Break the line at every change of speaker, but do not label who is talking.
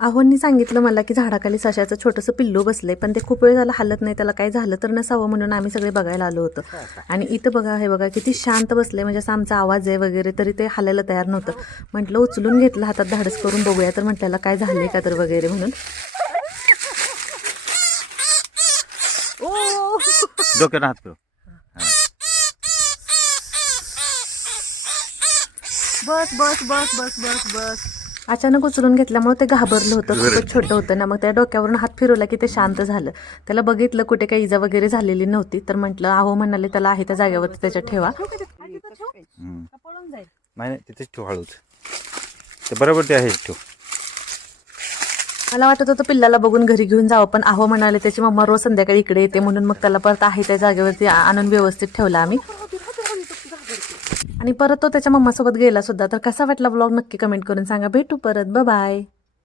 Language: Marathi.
आहोंनी सांगितलं मला की झाडाखाली सशाचं छोटंसं पिल्लू बसलंय पण ते खूप वेळ झाला हलत नाही त्याला काय झालं तर नसावं म्हणून आम्ही सगळे बघायला आलो होतो. आणि इथं बघा हे बघा किती शांत बसले म्हणजे असा आमचा आवाज आहे वगैरे तरी ते हालायला तयार नव्हतं. म्हटलं उचलून घेतलं हातात धाडस करून बघूया तर म्हटल्याला काय झालंय का तर वगैरे म्हणून. बस बस बस बस बस बस. अचानक उचलून घेतल्यामुळे ते घाबरलं होतं खूपच छोटं होतं ना. मग त्या डोक्यावरून हात फिरवला की ते शांत झालं. त्याला बघितलं कुठे काही इजा वगैरे झालेली नव्हती तर म्हटलं आहो म्हणाले त्याला आहे त्या जागेवरती त्याच्या ठेवा.
हम्म. नाही नाही तिथेच ठेव हळूच. ते बरोबर ते आहे ठेव.
मला वाटत होतं पिल्लाला बघून घरी घेऊन जावं पण आहो म्हणाले त्याची मम्मा रोज संध्याकाळी इकडे येते म्हणून मग त्याला परत आहे त्या जागेवरती आणून व्यवस्थित ठेवला आम्ही. आणि परत तो त्याच्या मम्मासोबत गेला सुद्धा. तर कसा वाटला ब्लॉग नक्की कमेंट करून सांगा. भेटू परत. बाय